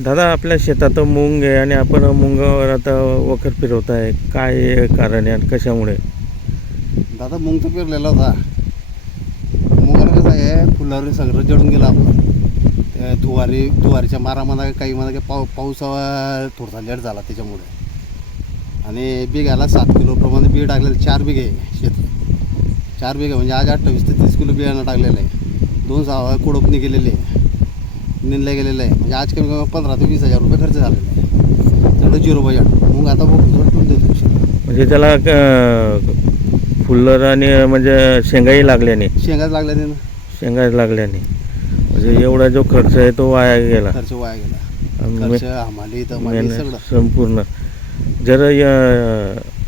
दादा, आपल्या शेतात मूग आहे आणि आपण मुंगावर आता वखर फिरवत आहे. काय कारण आहे आणि कशामुळे? दादा मूग तर पेरलेला होता. मुगाला कसं आहे, फुलावर सगळं जळून गेलं आपलं. दुवारीच्या मारामध्ये काही मला पाऊस थोडासा लेट झाला त्याच्यामुळे. आणि बिघ्याला 7 किलो प्रमाणे बी टाकलेलं. 4 बिघे शेत. 4 बिघे म्हणजे आज 28 ते 30 किलो बियाणं टाकलेलं आहे. 2 कोडपणी गेलेले आहे, निंदले गेलेलं आहे. म्हणजे आज कमी कमी 15,000 ते 20,000 रुपये खर्च झालेला आहे. सगळं 0 बजेट. मग आता ठेवून देतो. म्हणजे त्याला फुल्लर आणि म्हणजे शेंगाही लागल्याने शेंगाच लागल्या ना. शेंगाच लागल्याने म्हणजे एवढा जो खर्च आहे तो वाया गेला. खर्च वाया गेला. खर्च हमाली तर सगळं संपूर्ण. जर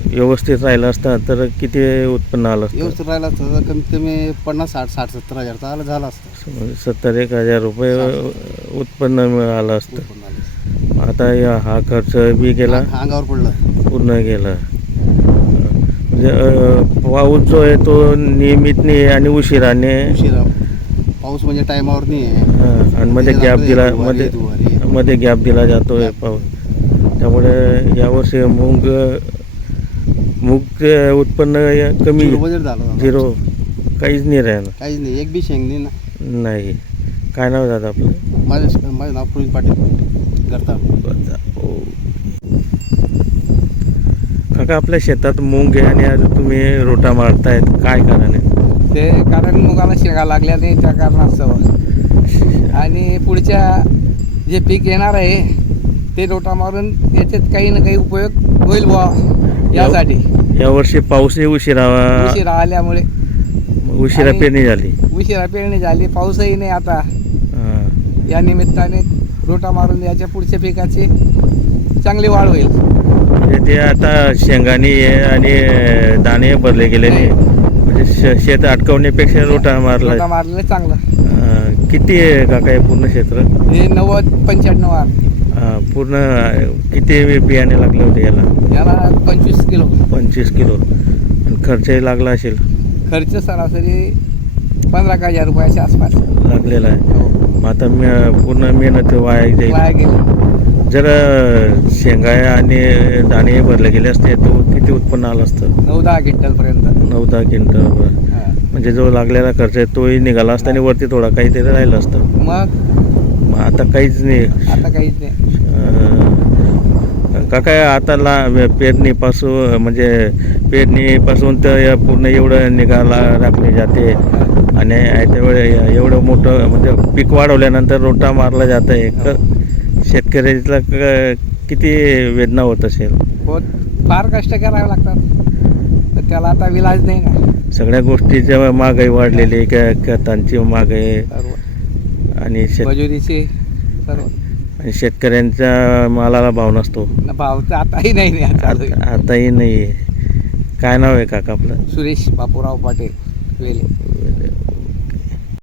व्यवस्थित राहिलं असता तर किती उत्पन्न आलं असतं? व्यवस्थित राहिला असतं तर कमीत कमी 50-60-70 हजारचा आलं असतं. 70-1,000 रुपये उत्पन्न आलं असतं. उत्पन्न आलं असतं. आता हा खर्च बी गेला, अंगावर पडलं. पूर्ण गेला. म्हणजे पाऊस जो आहे तो नियमित नाही आणि उशिराने. उशिरा पाऊस म्हणजे टायमावर नाही आहे. आणि मध्ये गॅप दिला, मध्ये गॅप दिला जातोय पाऊस. त्यामुळे यावर्षी मूग उत्पन्न कमी, बजेट झालं. 0, काहीच नाही राहिलं. काहीच नाही. एक बी शेंग नाही ना. नाही. काय नाव दादा आपलं? माझं नाव प्रवीण पाटील करता. काका, आपल्या शेतात मूग आहे आणि आज तुम्ही रोटा मारतायत, काय कारण आहे? ते कारण मुगाला शेंगा लागल्या नाही त्या कारणास्तव. आणि पुढच्या जे पीक येणार आहे ते रोटा मारून याच्यात काही ना काही उपयोग होईल बुवा यासाठी. यावर्षी पाऊसही उशिरा आल्यामुळे उशिरा आणि पेरणी झाली. उशिरा पेरणी झाली, पाऊसही नाही आता. या निमित्ताने रोटा मारून याच्या पुढच्या पिकाची चांगली वाढ होईल. म्हणजे ते आता शेंगानी आणि दाणे भरले गेलेले, म्हणजे शेत अटकवण्यापेक्षा रोटा मारला. मारलेलं चांगलं. किती आहे काका हे पूर्ण क्षेत्र? हे 90-95 आर. पूर्ण किती बियाणे लागले होते याला 25 किलो. 25 किलो. आणि खर्चही लागला असेल? खर्च सरासरी 15,000 रुपयाच्या आसपास लागलेला आहे. हो. आता पूर्ण मेहनत वाया जाईल. वाया गेली. जर शेंगा आणि दाणे भरले गेले असते तो किती उत्पन्न आलं असतं? 9-10 क्विंटलपर्यंत. 9-10 क्विंटल. म्हणजे जो लागलेला खर्च आहे तोही निघाला असता आणि वरती थोडा काहीतरी राहिलं असतं. मग आता काहीच नाही. आता काहीच नाही. काका, आता पेरणीपासून म्हणजे पेरणीपासून तर पूर्ण एवढं निघाला राखली जाते आणि त्यावेळेस एवढं मोठं म्हणजे पीक वाढवल्यानंतर रोटा मारला जात आहे. शेतकऱ्याला किती वेदना होत असेल? फार कष्ट करावे लागतात, तर त्याला आता विलाज नाही ना. सगळ्या गोष्टीच्या महागाई वाढलेली, खतांची महागाई आणि मजुरीचे सर्व. आणि शेतकऱ्यांच्या मालाला भाव नसतो. भाव तर आताही नाही. आताही नाही. काय नाव आहे काका आपलं? सुरेश बापूराव पाटील वेले.